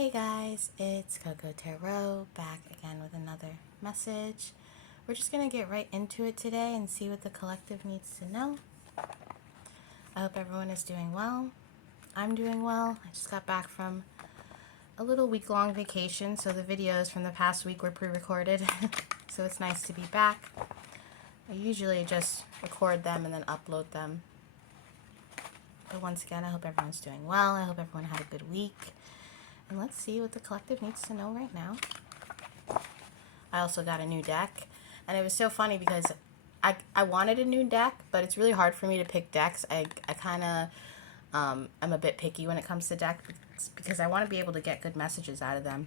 Hey guys, it's Coco Tarot back again with another message. We're just going to get right into it today and see what the collective needs to know. I hope everyone is doing well. I'm doing well. I just got back from a little week-long vacation, so the videos from the past week were pre-recorded. So it's nice to be back. I usually just record them and then upload them. But once again, I hope everyone's doing well. I hope everyone had a good week. And let's see what the collective needs to know right now. I also got a new deck. And it was so funny because I wanted a new deck, but it's really hard for me to pick decks. I kind of, I'm a bit picky when it comes to decks because I want to be able to get good messages out of them.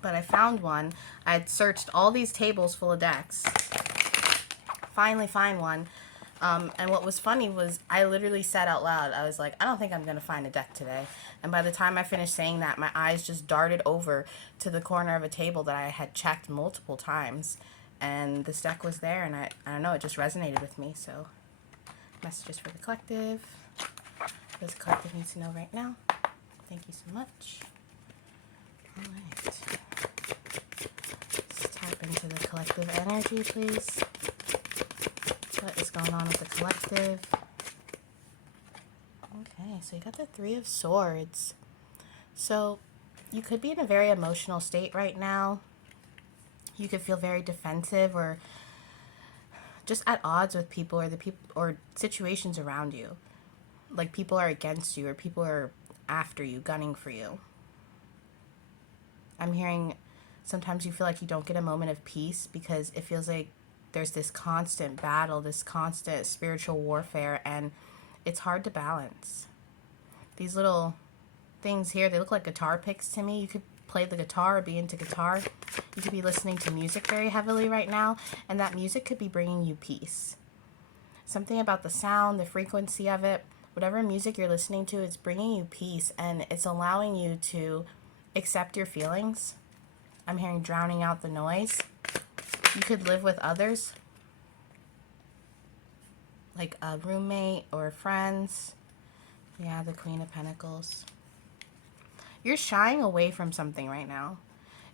But I found one. I had searched all these tables full of decks. Finally find one. And what was funny was I literally said out loud, I was like, I don't think I'm going to find a deck today. And by the time I finished saying that, my eyes just darted over to the corner of a table that I had checked multiple times. And this deck was there, and I don't know, it just resonated with me. So, messages for the collective. What the collective needs to know right now. Thank you so much. Alright. Let's tap into the collective energy, please. What is going on with the collective? Okay, so you got the Three of Swords. So you could be in a very emotional state right now. You could feel very defensive or just at odds with people or the people or situations around you. Like people are against you or people are after you, gunning for you. I'm hearing sometimes you feel like you don't get a moment of peace because it feels like there's this constant battle, this constant spiritual warfare, and it's hard to balance. These little things here, they look like guitar picks to me. You could play the guitar or be into guitar. You could be listening to music very heavily right now, and that music could be bringing you peace. Something about the sound, the frequency of it, whatever music you're listening to, it's bringing you peace, and it's allowing you to accept your feelings. I'm hearing drowning out the noise. You could live with others, like a roommate or friends. Yeah, the Queen of Pentacles. You're shying away from something right now.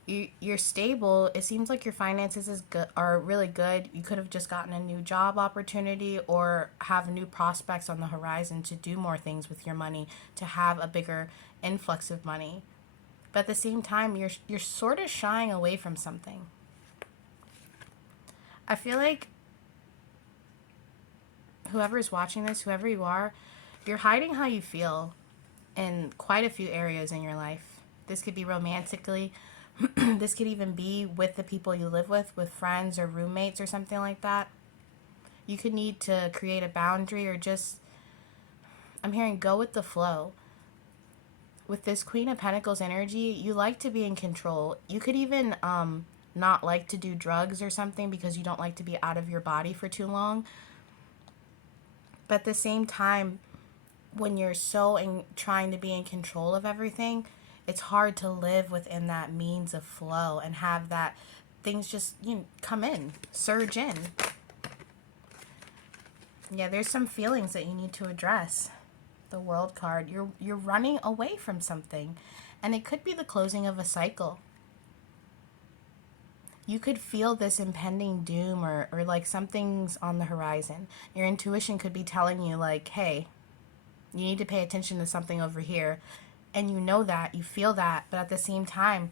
You're stable. It seems like your finances are really good. You could have just gotten a new job opportunity or have new prospects on the horizon to do more things with your money, to have a bigger influx of money. But at the same time, you're sort of shying away from something. I feel like whoever's watching this, whoever you are, you're hiding how you feel in quite a few areas in your life. This could be romantically. This could even be with the people you live with friends or roommates or something like that. You could need to create a boundary or just, I'm hearing go with the flow. With this Queen of Pentacles energy, you like to be in control. You could even not like to do drugs or something because you don't like to be out of your body for too long. But at the same time, when you're so trying to be in control of everything, it's hard to live within that means of flow and have that things just, come in, surge in. Yeah, there's some feelings that you need to address. The World card, you're running away from something, and it could be the closing of a cycle. You could feel this impending doom or like something's on the horizon. Your intuition could be telling you like, hey, you need to pay attention to something over here. And you know that, you feel that, but at the same time,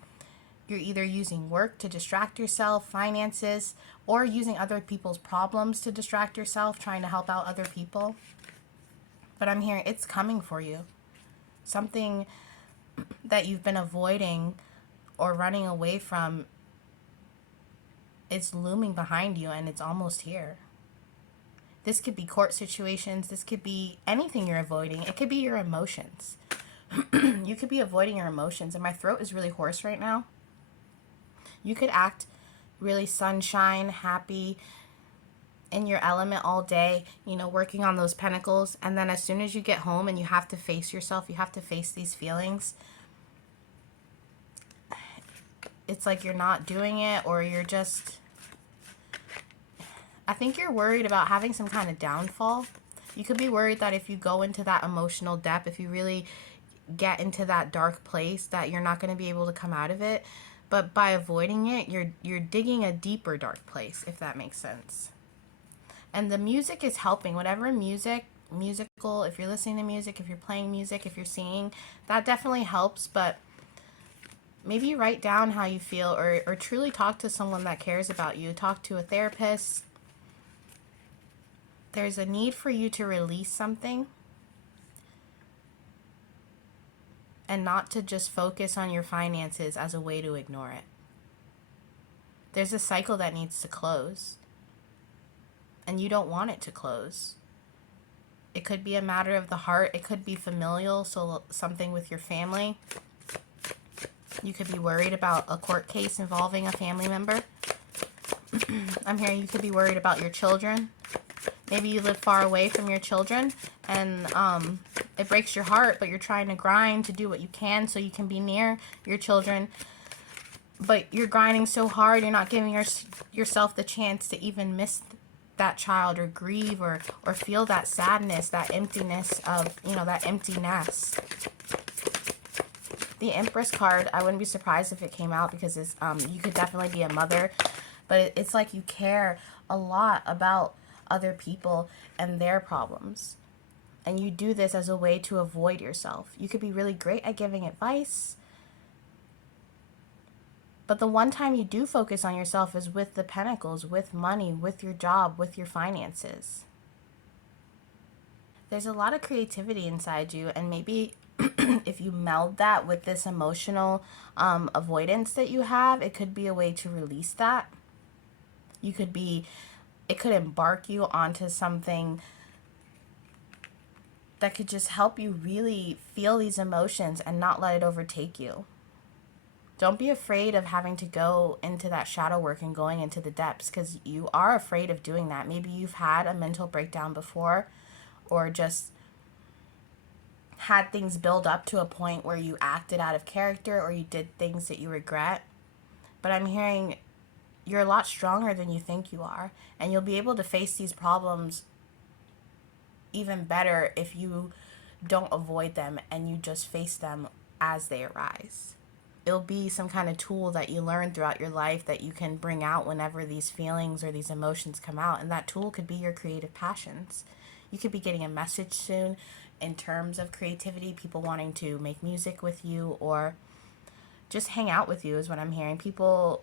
you're either using work to distract yourself, finances, or using other people's problems to distract yourself, trying to help out other people. But I'm hearing it's coming for you. Something that you've been avoiding or running away from, it's looming behind you and it's almost here. This could be court situations. This could be anything you're avoiding. It could be your emotions. You could be avoiding your emotions. And my throat is really hoarse right now. You could act really sunshine, happy, in your element all day, working on those pentacles. And then as soon as you get home and you have to face yourself, you have to face these feelings, it's like you're not doing it, or you're just, I think you're worried about having some kind of downfall. You could be worried that if you go into that emotional depth, if you really get into that dark place that you're not going to be able to come out of it. But by avoiding it, you're digging a deeper dark place, if that makes sense. And the music is helping. Whatever musical, if you're listening to music, if you're playing music, if you're singing, that definitely helps. But maybe write down how you feel, or truly talk to someone that cares about you. Talk to a therapist. There's a need for you to release something and not to just focus on your finances as a way to ignore it. There's a cycle that needs to close, and you don't want it to close. It could be a matter of the heart. It could be familial, so something with your family. You could be worried about a court case involving a family member. I'm hearing you could be worried about your children. Maybe you live far away from your children, and it breaks your heart, but you're trying to grind to do what you can so you can be near your children. But you're grinding so hard, you're not giving yourself the chance to even miss that child, or grieve, or feel that sadness, that emptiness of, that empty nest. The Empress card, I wouldn't be surprised if it came out, because it's, you could definitely be a mother, but it's like you care a lot about other people and their problems. And you do this as a way to avoid yourself. You could be really great at giving advice, but the one time you do focus on yourself is with the Pentacles, with money, with your job, with your finances. There's a lot of creativity inside you, and maybe if you meld that with this emotional avoidance that you have, it could be a way to release that. It could embark you onto something that could just help you really feel these emotions and not let it overtake you. Don't be afraid of having to go into that shadow work and going into the depths, because you are afraid of doing that. Maybe you've had a mental breakdown before, or just had things build up to a point where you acted out of character, or you did things that you regret. But I'm hearing you're a lot stronger than you think you are, and you'll be able to face these problems even better if you don't avoid them and you just face them as they arise. It'll be some kind of tool that you learn throughout your life that you can bring out whenever these feelings or these emotions come out, and that tool could be your creative passions. You could be getting a message soon in terms of creativity, people wanting to make music with you or just hang out with you is what I'm hearing. People,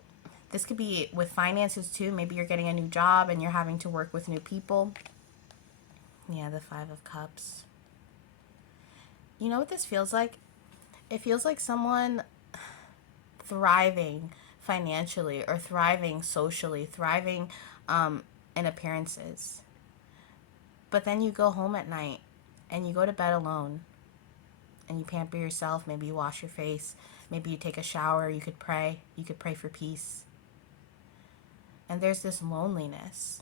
this could be with finances too. Maybe you're getting a new job and you're having to work with new people. Yeah, the Five of Cups. You know what this feels like? It feels like someone thriving financially, or thriving socially, thriving in appearances. But then you go home at night and you go to bed alone and you pamper yourself. Maybe you wash your face. Maybe you take a shower. You could pray. You could pray for peace. And there's this loneliness.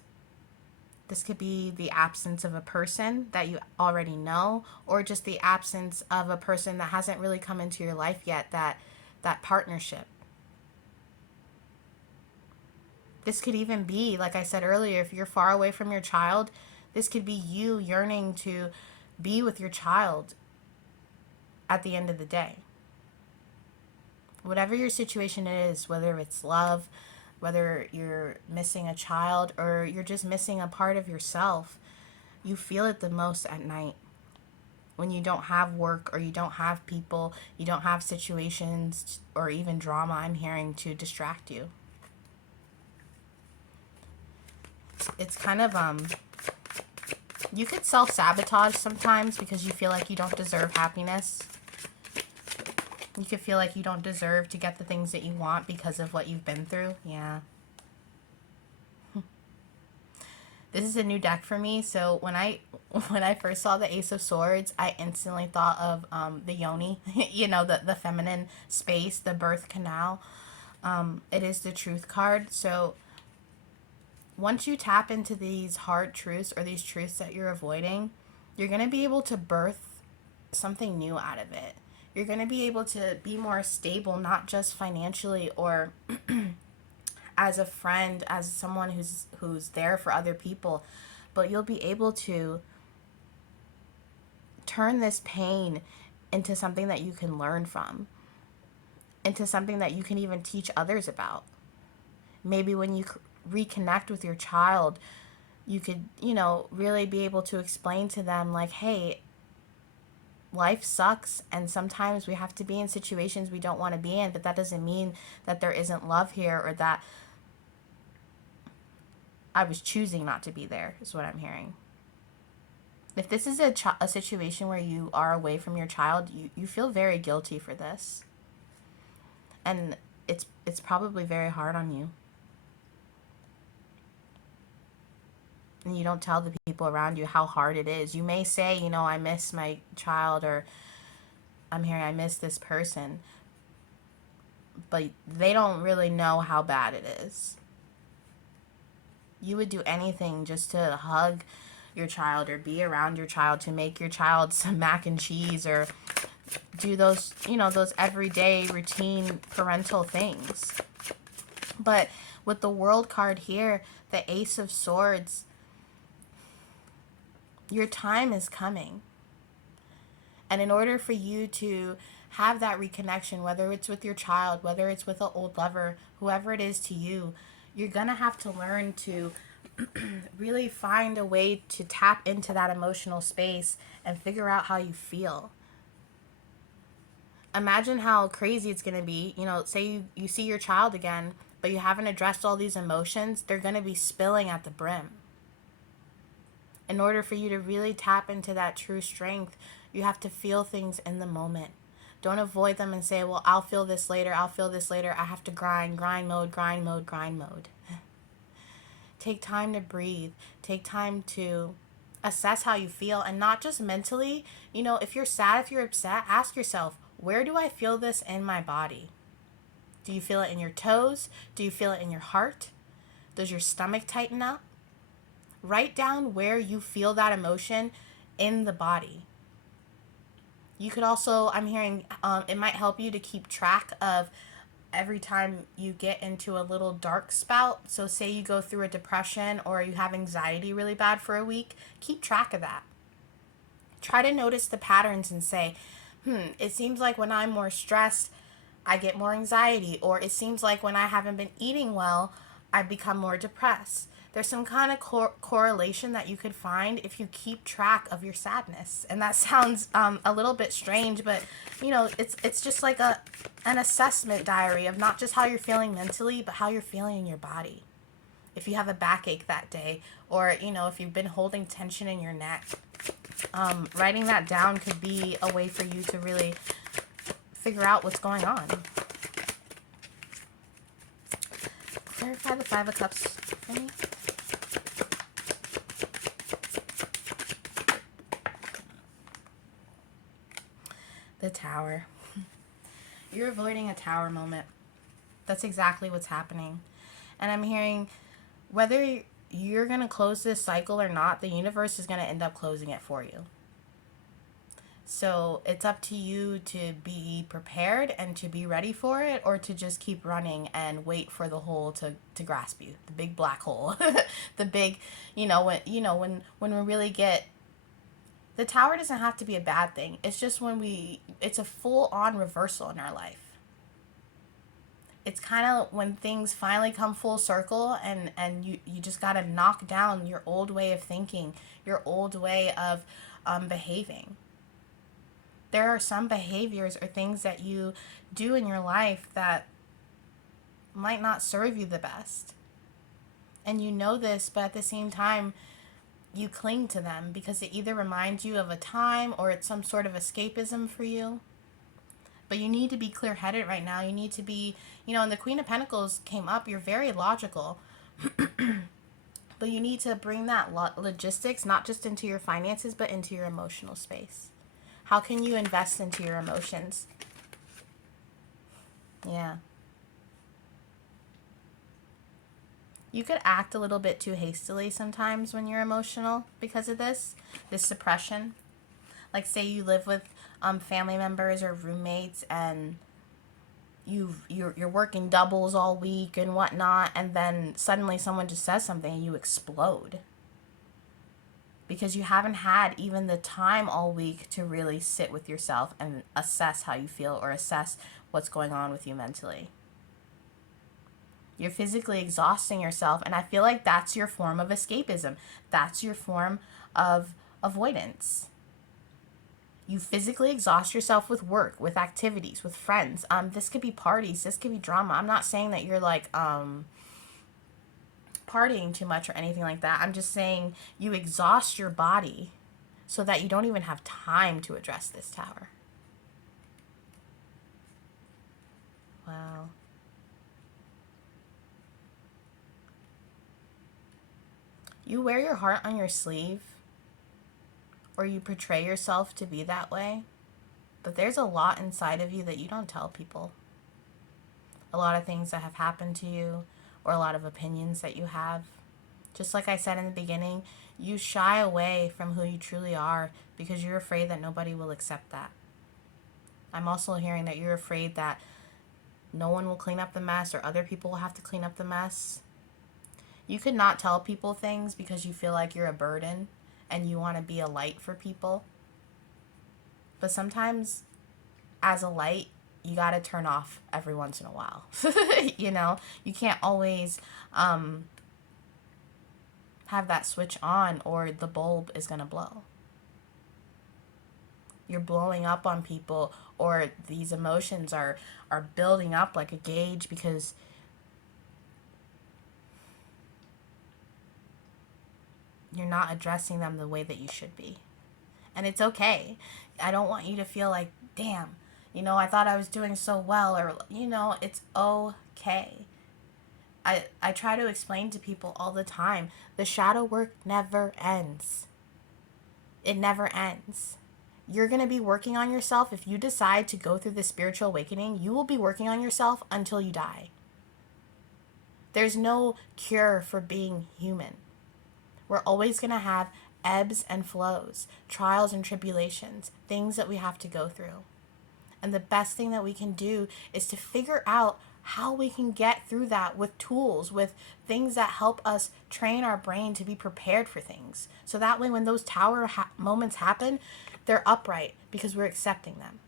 This could be the absence of a person that you already know, or just the absence of a person that hasn't really come into your life yet, that partnership. This could even be, like I said earlier, if you're far away from your child, this could be you yearning to be with your child at the end of the day. Whatever your situation is, whether it's love, whether you're missing a child, or you're just missing a part of yourself, you feel it the most at night. When you don't have work, or you don't have people, you don't have situations or even drama, I'm hearing, to distract you. It's kind of, you could self-sabotage sometimes because you feel like you don't deserve happiness. You could feel like you don't deserve to get the things that you want because of what you've been through. Yeah. This is a new deck for me, so when I first saw the Ace of Swords, I instantly thought of the yoni, the feminine space, the birth canal. It is the Truth card, so once you tap into these hard truths, or these truths that you're avoiding, you're going to be able to birth something new out of it. You're going to be able to be more stable, not just financially or as a friend, as someone who's there for other people, but you'll be able to turn this pain into something that you can learn from, into something that you can even teach others about. Maybe when you reconnect with your child, you could, really be able to explain to them, like, hey, life sucks, and sometimes we have to be in situations we don't want to be in, but that doesn't mean that there isn't love here, or that I was choosing not to be there, is what I'm hearing. If this is a situation where you are away from your child, you feel very guilty for this. And it's probably very hard on you. And you don't tell the people around you how hard it is. You may say, I miss my child, or I'm hearing I miss this person. But they don't really know how bad it is. You would do anything just to hug your child or be around your child, to make your child some mac and cheese, or do those, those everyday routine parental things. But with the World card here, the Ace of Swords, your time is coming. And in order for you to have that reconnection, whether it's with your child, whether it's with an old lover, whoever it is to you, you're going to have to learn to really find a way to tap into that emotional space and figure out how you feel. Imagine how crazy it's going to be. Say you see your child again, but you haven't addressed all these emotions. They're going to be spilling at the brim. In order for you to really tap into that true strength, you have to feel things in the moment. Don't avoid them and say, well, I'll feel this later. I'll feel this later. I have to grind mode. Take time to breathe. Take time to assess how you feel, and not just mentally. If you're sad, if you're upset, ask yourself, where do I feel this in my body? Do you feel it in your toes? Do you feel it in your heart? Does your stomach tighten up? Write down where you feel that emotion in the body. You could also, I'm hearing, it might help you to keep track of every time you get into a little dark spout. So say you go through a depression, or you have anxiety really bad for a week, keep track of that. Try to notice the patterns and say, it seems like when I'm more stressed, I get more anxiety, or it seems like when I haven't been eating well, I become more depressed. There's some kind of correlation that you could find if you keep track of your sadness. And that sounds a little bit strange, but it's just like an assessment diary of not just how you're feeling mentally, but how you're feeling in your body. If you have a backache that day, or if you've been holding tension in your neck, writing that down could be a way for you to really figure out what's going on. Clarify the Five of Cups for me. The Tower. You're avoiding a tower moment. That's exactly what's happening. And I'm hearing, whether you're going to close this cycle or not, the universe is going to end up closing it for you. So it's up to you to be prepared and to be ready for it, or to just keep running and wait for the hole to grasp you. The big black hole. The big, when we really get... The tower doesn't have to be a bad thing. It's just it's a full-on reversal in our life. It's kind of when things finally come full circle, and you just got to knock down your old way of thinking, your old way of behaving. There are some behaviors or things that you do in your life that might not serve you the best. And you know this, but at the same time, you cling to them because it either reminds you of a time, or it's some sort of escapism for you. But you need to be clear-headed right now. You need to be, and the Queen of Pentacles came up. You're very logical. But you need to bring that logistics, not just into your finances, but into your emotional space. How can you invest into your emotions? Yeah. You could act a little bit too hastily sometimes when you're emotional because of this suppression. Like, say you live with family members or roommates, and you're working doubles all week and whatnot, and then suddenly someone just says something and you explode. because you haven't had even the time all week to really sit with yourself and assess how you feel or assess what's going on with you mentally. You're physically exhausting yourself, and I feel like that's your form of escapism. That's your form of avoidance. You physically exhaust yourself with work, with activities, with friends. This could be parties. This could be drama. I'm not saying that you're like partying too much or anything like that. I'm just saying you exhaust your body so that you don't even have time to address this tower. Wow. You wear your heart on your sleeve, or you portray yourself to be that way, but there's a lot inside of you that you don't tell people. A lot of things that have happened to you, or a lot of opinions that you have. Just like I said in the beginning, you shy away from who you truly are because you're afraid that nobody will accept that. I'm also hearing that you're afraid that no one will clean up the mess, or other people will have to clean up the mess. You could not tell people things because you feel like you're a burden and you want to be a light for people. But sometimes, as a light, you got to turn off every once in a while. You know, you can't always have that switch on, or the bulb is going to blow. You're blowing up on people, or these emotions are building up like a gauge because you're not addressing them the way that you should be. And it's okay. I don't want you to feel like, damn, you know, I thought I was doing so well, or, you know, it's okay. I try to explain to people all the time, the shadow work never ends. It never ends. You're going to be working on yourself. If you decide to go through the spiritual awakening, you will be working on yourself until you die. There's no cure for being human. We're always going to have ebbs and flows, trials and tribulations, things that we have to go through. And the best thing that we can do is to figure out how we can get through that with tools, with things that help us train our brain to be prepared for things. So that way when those tower moments happen, they're upright because we're accepting them.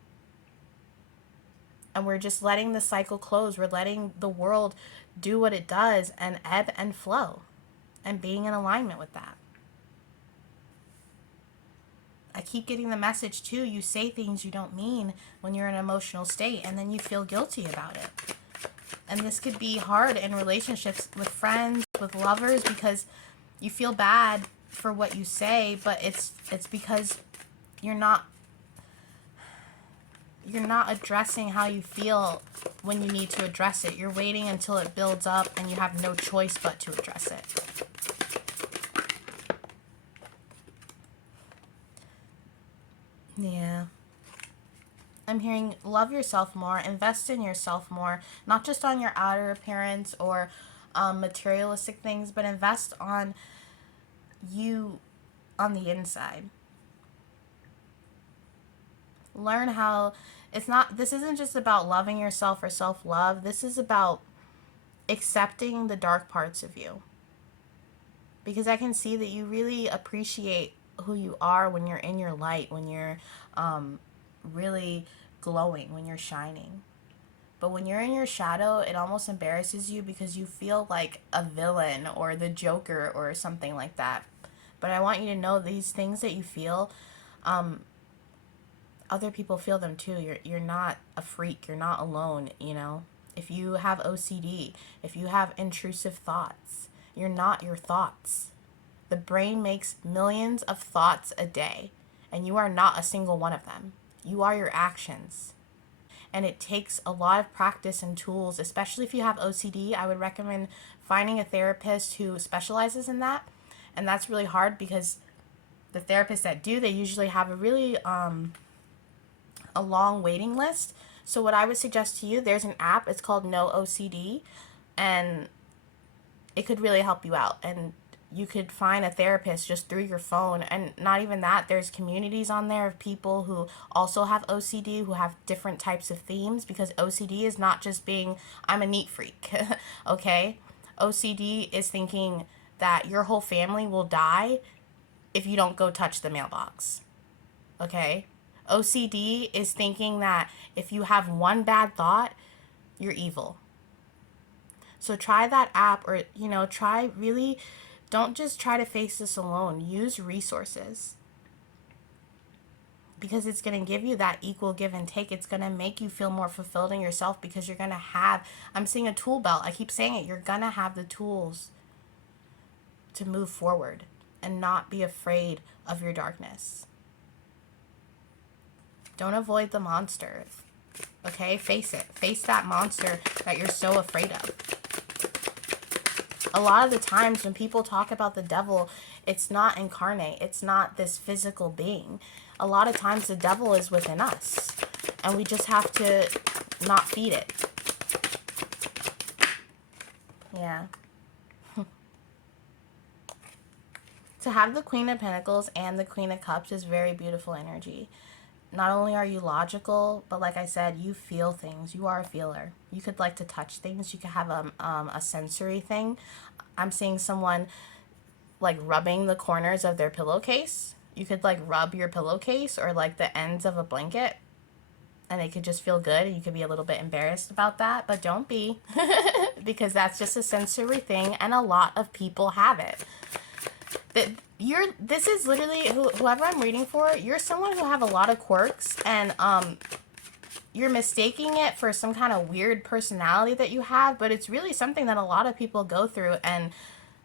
And we're just letting the cycle close. We're letting the world do what it does and ebb and flow, and being in alignment with that. I keep getting the message too, you say things you don't mean when you're in an emotional state, and then you feel guilty about it. And this could be hard in relationships with friends, with lovers, because you feel bad for what you say, but it's because you're not addressing how you feel when you need to address it. You're waiting until it builds up and you have no choice but to address it. Yeah. I'm hearing love yourself more, invest in yourself more, not just on your outer appearance or materialistic things, but invest on you on the inside. Learn how this isn't just about loving yourself or self-love. This is about accepting the dark parts of you. Because I can see that you really appreciate who you are when you're in your light, when you're really glowing, when you're shining. But when you're in your shadow, it almost embarrasses you because you feel like a villain or the Joker or something like that. But I want you to know these things that you feel, other people feel them too. You're not a freak. You're not alone, you know. If you have OCD, if you have intrusive thoughts, you're not your thoughts. The brain makes millions of thoughts a day, and you are not a single one of them. You are your actions. And it takes a lot of practice and tools, especially if you have OCD. I would recommend finding a therapist who specializes in that. And that's really hard because the therapists that do, they usually have a really a long waiting list. So what I would suggest to you, there's an app, it's called No OCD, and it could really help you out. And you could find a therapist just through your phone. And not even that, there's communities on there of people who also have OCD, who have different types of themes, because OCD is not just being, I'm a neat freak, okay? OCD is thinking that your whole family will die if you don't go touch the mailbox. Okay? OCD is thinking that if you have one bad thought, you're evil. So try that app, or, you know, try really, don't just try to face this alone. Use resources. Because it's going to give you that equal give and take. It's going to make you feel more fulfilled in yourself, because you're going to have, I'm seeing a tool belt. I keep saying it. You're going to have the tools to move forward and not be afraid of your darkness. Don't avoid the monster. Okay? Face it. Face that monster that you're so afraid of. A lot of the times when people talk about the devil, it's not incarnate. It's not this physical being. A lot of times the devil is within us, and we just have to not feed it. Yeah. To have the Queen of Pentacles and the Queen of Cups is very beautiful energy. Not only are you logical, but like I said, you feel things. You are a feeler. You could like to touch things. You could have a sensory thing. I'm seeing someone like rubbing the corners of their pillowcase. You could like rub your pillowcase or like the ends of a blanket, and it could just feel good, and you could be a little bit embarrassed about that, but don't be, because that's just a sensory thing, and a lot of people have it. This is literally, whoever I'm reading for, you're someone who have a lot of quirks, and you're mistaking it for some kind of weird personality that you have, but it's really something that a lot of people go through, and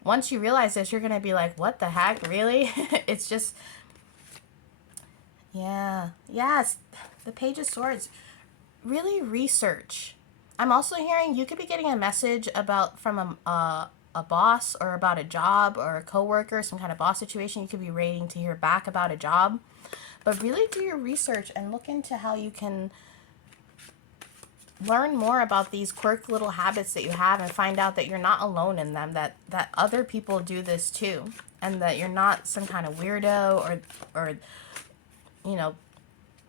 once you realize this, you're going to be like, what the heck, really? It's just, yeah, yes, the Page of Swords. Really research. I'm also hearing you could be getting a message from a boss, or about a job, or a coworker, some kind of boss situation. You could be waiting to hear back about a job. But really do your research and look into how you can learn more about these quirky little habits that you have, and find out that you're not alone in them, that other people do this too, and that you're not some kind of weirdo, or you know,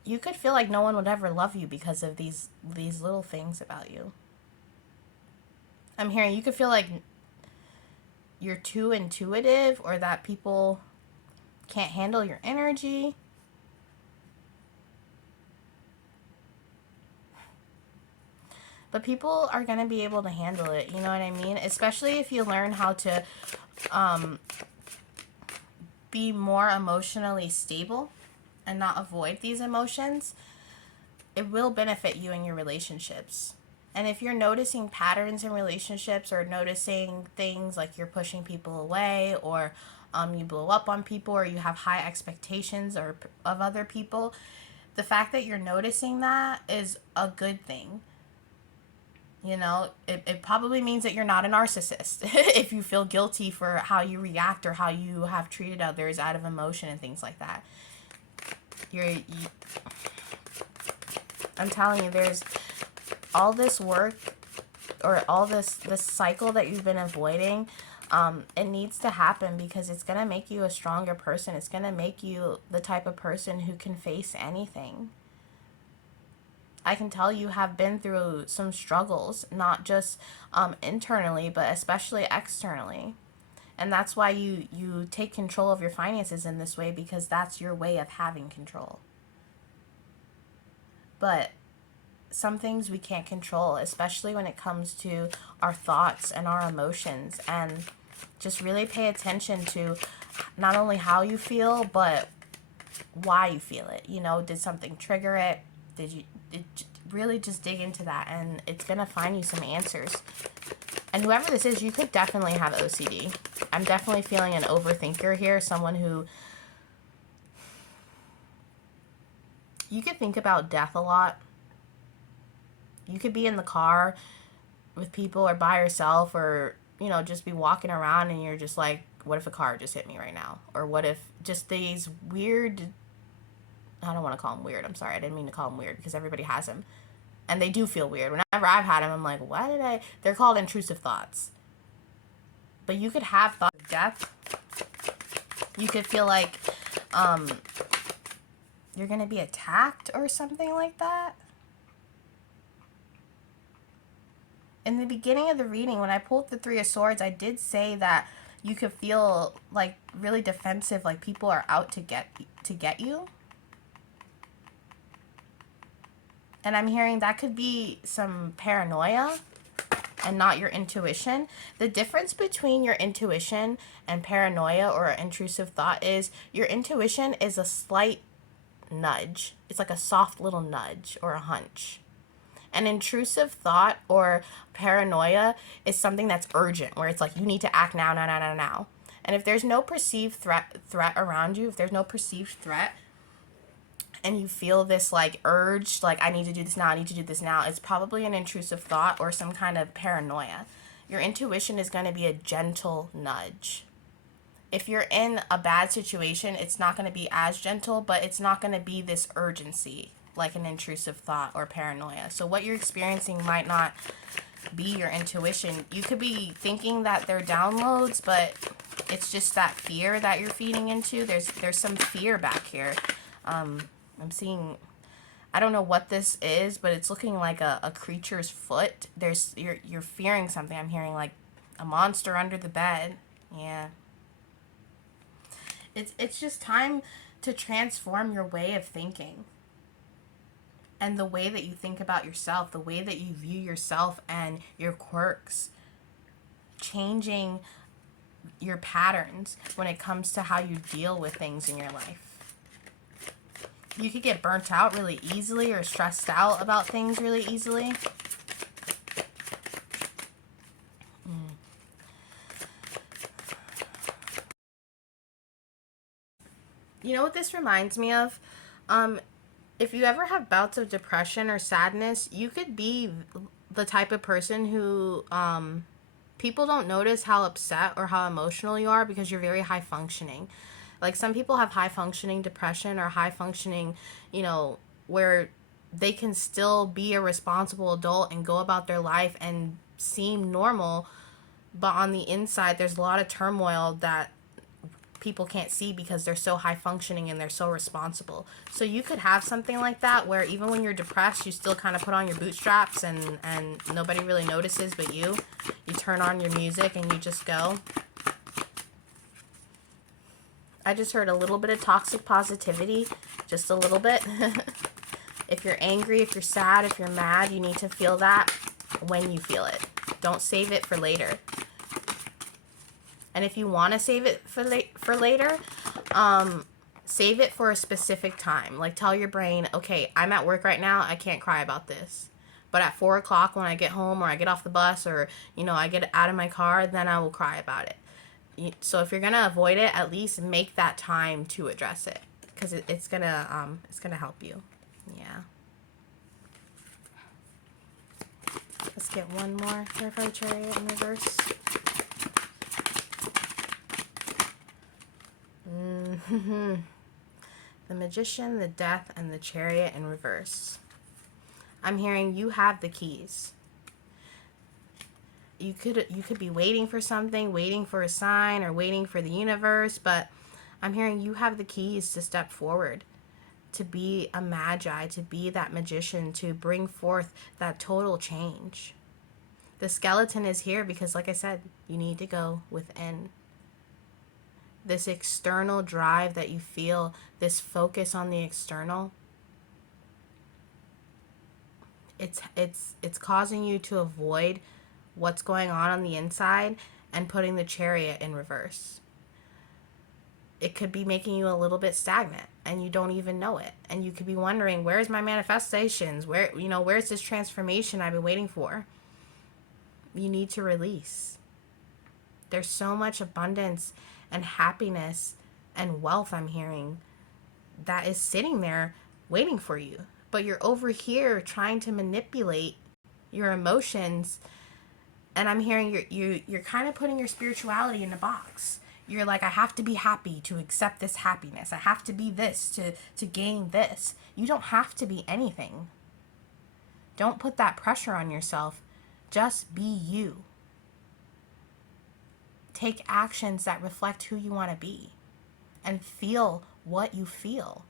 you could feel like no one would ever love you because of these little things about you. I'm hearing you could feel like you're too intuitive, or that people can't handle your energy. But people are going to be able to handle it, you know what I mean? Especially if you learn how to be more emotionally stable and not avoid these emotions. It will benefit you in your relationships. And if you're noticing patterns in relationships, or noticing things like you're pushing people away, or you blow up on people, or you have high expectations of other people, the fact that you're noticing that is a good thing. You know, it probably means that you're not a narcissist if you feel guilty for how you react, or how you have treated others out of emotion and things like that. I'm telling you, there's all this work, or all this cycle that you've been avoiding. It needs to happen, because it's going to make you a stronger person. It's going to make you the type of person who can face anything. I can tell you have been through some struggles, not just internally, but especially externally. And that's why you take control of your finances in this way, because that's your way of having control. But some things we can't control, especially when it comes to our thoughts and our emotions. And just really pay attention to not only how you feel, but why you feel it. You know, did something trigger it? Really just dig into that, and it's going to find you some answers. And whoever this is, you could definitely have OCD. I'm definitely feeling an overthinker here, someone who, you could think about death a lot. You could be in the car with people, or by yourself, or, you know, just be walking around, and you're just like, what if a car just hit me right now? Or what if just these weird, I don't want to call them weird, I'm sorry, I didn't mean to call them weird, because everybody has them. And they do feel weird. Whenever I've had them, I'm like, why did I? They're called intrusive thoughts. But you could have thoughts of death. You could feel like you're going to be attacked or something like that. In the beginning of the reading, when I pulled the Three of Swords, I did say that you could feel like really defensive, like people are out to get you. And I'm hearing that could be some paranoia and not your intuition. The difference between your intuition and paranoia or intrusive thought is your intuition is a slight nudge. It's like a soft little nudge or a hunch. An intrusive thought or paranoia is something that's urgent, where it's like you need to act now, now, now, now, now. And if there's no perceived threat around you, if there's no perceived threat, and you feel this like urge, like I need to do this now, I need to do this now, it's probably an intrusive thought or some kind of paranoia. Your intuition is going to be a gentle nudge. If you're in a bad situation, it's not going to be as gentle, but it's not going to be this urgency like an intrusive thought or paranoia. So what you're experiencing might not be your intuition. You could be thinking that they're downloads, but it's just that fear that you're feeding into. There's some fear back here. I'm seeing, I don't know what this is, but it's looking like a creature's foot. You're fearing something. I'm hearing like a monster under the bed. Yeah. It's just time to transform your way of thinking. And the way that you think about yourself, the way that you view yourself and your quirks. Changing your patterns when it comes to how you deal with things in your life. You could get burnt out really easily or stressed out about things really easily. You know what this reminds me of? If you ever have bouts of depression or sadness, you could be the type of person who people don't notice how upset or how emotional you are because you're very high functioning. Like some people have high functioning depression or high functioning, where they can still be a responsible adult and go about their life and seem normal. But on the inside, there's a lot of turmoil that people can't see because they're so high functioning and they're so responsible. So you could have something like that where even when you're depressed, you still kind of put on your bootstraps and nobody really notices but you. You turn on your music and you just go. I just heard a little bit of toxic positivity, just a little bit. If you're angry, if you're sad, if you're mad, you need to feel that when you feel it. Don't save it for later. And if you want to save it for later, save it for a specific time. Like tell your brain, okay, I'm at work right now, I can't cry about this. But at 4 o'clock when I get home or I get off the bus or, I get out of my car, then I will cry about it. So if you're going to avoid it, at least make that time to address it. Because it's gonna help you. Yeah. Let's get one more here for the Chariot in reverse. The Magician, the Death, and the Chariot in reverse. I'm hearing you have the keys. You could be waiting for something, waiting for a sign, or waiting for the universe, but I'm hearing you have the keys to step forward, to be a magi, to be that magician, to bring forth that total change. The skeleton is here because, like I said, you need to go within. This external drive that you feel, this focus on the external, it's causing you to avoid what's going on the inside and putting the Chariot in reverse. It could be making you a little bit stagnant and you don't even know it. And you could be wondering, where's my manifestations? Where's this transformation I've been waiting for? You need to release. There's so much abundance and happiness and wealth, I'm hearing, that is sitting there waiting for you. But you're over here trying to manipulate your emotions. And I'm hearing you're kind of putting your spirituality in a box. You're like, I have to be happy to accept this happiness. I have to be this to gain this. You don't have to be anything. Don't put that pressure on yourself. Just be you. Take actions that reflect who you want to be. And feel what you feel.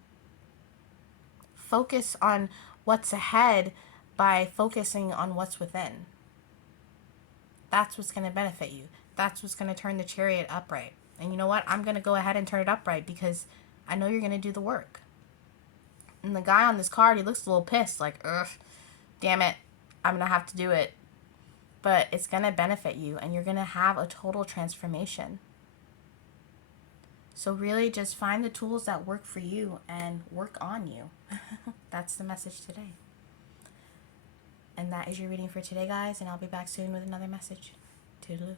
Focus on what's ahead by focusing on what's within. That's what's going to benefit you. That's what's going to turn the Chariot upright. And you know what? I'm going to go ahead and turn it upright because I know you're going to do the work. And the guy on this card, he looks a little pissed, like, ugh, damn it, I'm going to have to do it. But it's going to benefit you, and you're going to have a total transformation. So really just find the tools that work for you and work on you. That's the message today. And that is your reading for today, guys, and I'll be back soon with another message. Toodaloo.